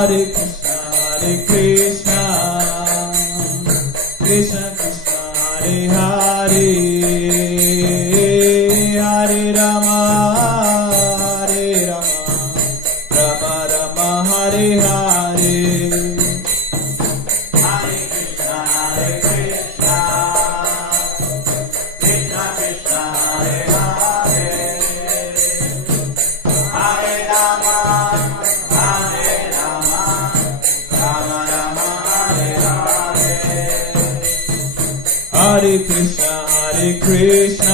Hare Krishna, Hare Krishna, Krishna Krishna, Hare Hare, Hare Rama, Hare Rama, Rama Rama, Hare Hare. Hare Krishna, Hare Krishna, Krishna Krishna, Hare Hare, Hare Rama, Hare Rama, Rama Rama, Hare Hare. Hare Krishna, Hare Krishna,